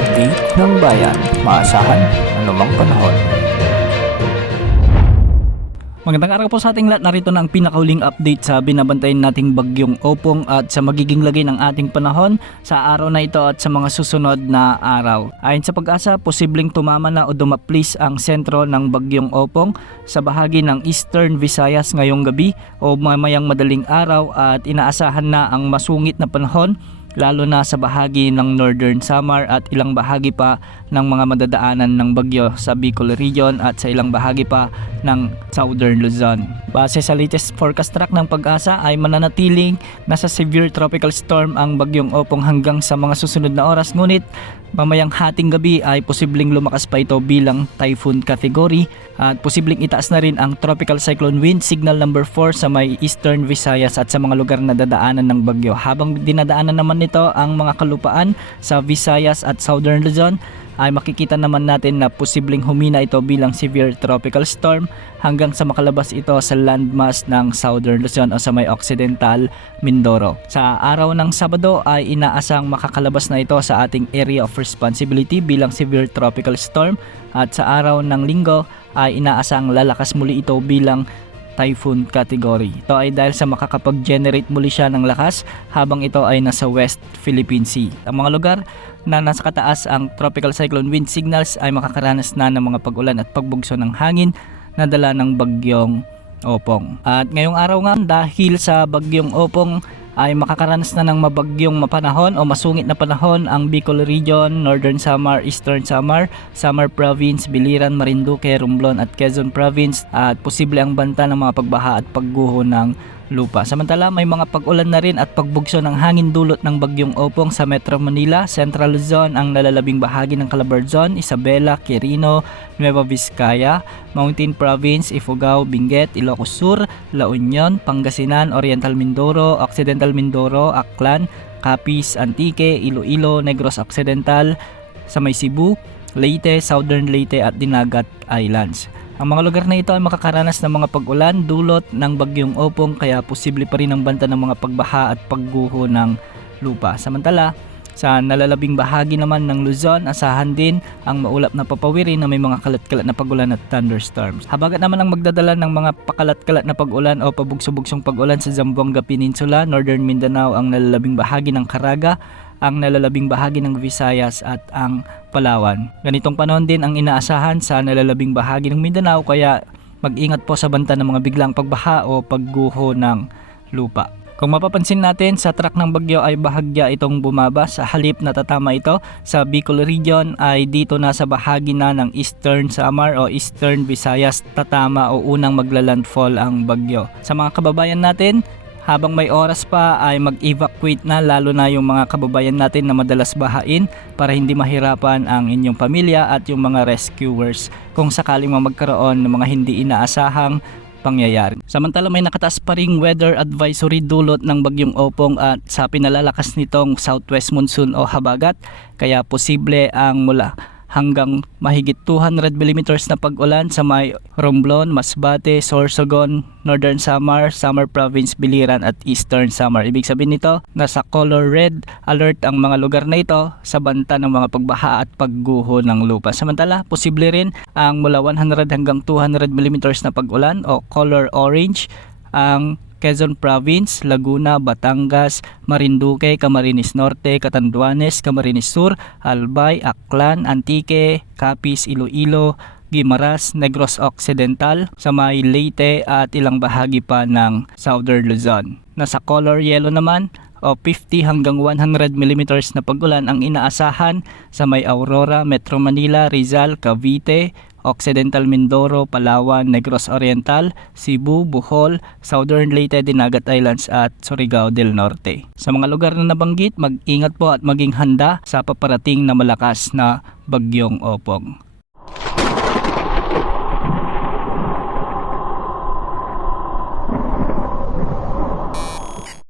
update ng bayan, maasahan anumang panahon. Magandang araw po sa ating lahat. Narito na ang pinakauling update sa binabantayan nating bagyong Opong at sa magiging lagay ng ating panahon sa araw na ito at sa mga susunod na araw. Ayon sa Pag-asa, posibleng tumama na o dumaplis ang sentro ng bagyong Opong sa bahagi ng Eastern Visayas ngayong gabi o mamayang madaling araw at inaasahan na ang masungit na panahon lalo na sa bahagi ng Northern Samar at ilang bahagi pa ng mga madadaanan ng bagyo sa Bicol Region at sa ilang bahagi pa ng Southern Luzon. Base sa latest forecast track ng Pag-asa ay mananatiling nasa severe tropical storm ang bagyong Opong hanggang sa mga susunod na oras, ngunit mamayang hating gabi ay posibleng lumakas pa ito bilang typhoon category at posibleng itaas na rin ang tropical cyclone wind signal number 4 sa may Eastern Visayas at sa mga lugar na dadaanan ng bagyo. Habang dinadaanan naman nito ang mga kalupaan sa Visayas at Southern Luzon ay makikita naman natin na posibleng humina ito bilang severe tropical storm hanggang sa makalabas ito sa landmass ng Southern Luzon o sa may Occidental Mindoro. Sa araw ng Sabado ay inaasang makakalabas na ito sa ating area of responsibility bilang severe tropical storm at sa araw ng Linggo ay inaasang lalakas muli ito bilang typhoon category. Ito ay dahil sa makakapag-generate muli siya ng lakas habang ito ay nasa West Philippine Sea. Ang mga lugar na nasa kataas ang tropical cyclone wind signals ay makakaranas na ng mga pag-ulan at pagbugso ng hangin na dala ng bagyong Opong. At ngayong araw nga dahil sa bagyong Opong ay makakaranas na ng mabagyong mapanahon o masungit na panahon ang Bicol Region, Northern Samar, Eastern Samar, Samar Province, Biliran, Marinduque, Romblon at Quezon Province at posible ang banta ng mga pagbaha at pagguho ng lupa. Samantala may mga pag-ulan na rin at pagbugso ng hangin dulot ng bagyong Opong sa Metro Manila, Central Luzon, ang nalalabing bahagi ng Calabarzon, Isabela, Quirino, Nueva Vizcaya, Mountain Province, Ifugao, Benguet, Ilocos Sur, La Union, Pangasinan, Oriental Mindoro, Occidental Mindoro, Aklan, Capiz, Antique, Iloilo, Negros Occidental, sa may Cebu, Leyte, Southern Leyte at Dinagat Islands. Ang mga lugar na ito ay makakaranas ng mga pag-ulan dulot ng bagyong Opong kaya posible pa rin ang banta ng mga pagbaha at pagguho ng lupa. Samantala, sa nalalabing bahagi naman ng Luzon, asahan din ang maulap na papawirin na may mga kalat-kalat na pag-ulan at thunderstorms. Habagat naman ang magdadala ng mga pakalat-kalat na pag-ulan o pabugso-bugsong pag-ulan sa Zamboanga Peninsula, Northern Mindanao, ang nalalabing bahagi ng Caraga, ang nalalabing bahagi ng Visayas at ang Palawan. Ganitong panahon din ang inaasahan sa nalalabing bahagi ng Mindanao kaya mag-ingat po sa banta ng mga biglang pagbaha o pagguho ng lupa. Kung mapapansin natin sa track ng bagyo ay bahagya itong bumaba, sa halip na tatama ito sa Bicol Region ay dito na sa bahagi na ng Eastern Samar o Eastern Visayas tatama o unang maglalandfall ang bagyo. Sa mga kababayan natin, habang may oras pa ay mag-evacuate na lalo na yung mga kababayan natin na madalas bahain para hindi mahirapan ang inyong pamilya at yung mga rescuers kung sakaling magkaroon ng mga hindi inaasahang pangyayari. Samantala may nakataas pa ring weather advisory dulot ng bagyong Opong at sa pinalalakas nitong southwest monsoon o habagat kaya posible ang mula hanggang mahigit 200 mm na pag-ulan sa may Romblon, Masbate, Sorsogon, Northern Samar, Samar Province, Biliran at Eastern Samar. Ibig sabihin nito, nasa color red alert ang mga lugar na ito sa banta ng mga pagbaha at pagguho ng lupa. Samantala, posible rin ang mula 100 hanggang 200 mm na pag-ulan o color orange ang Quezon Province, Laguna, Batangas, Marinduque, Camarines Norte, Catanduanes, Camarines Sur, Albay, Aklan, Antique, Capiz, Iloilo, Guimaras, Negros Occidental, sa may Leyte at ilang bahagi pa ng Southern Luzon. Nasa color yellow naman o 50 hanggang 100 mm na pag-ulan ang inaasahan sa may Aurora, Metro Manila, Rizal, Cavite, Occidental Mindoro, Palawan, Negros Oriental, Cebu, Bohol, Southern Leyte, Dinagat Islands at Surigao del Norte. Sa mga lugar na nabanggit, mag-ingat po at maging handa sa paparating na malakas na bagyong Opong.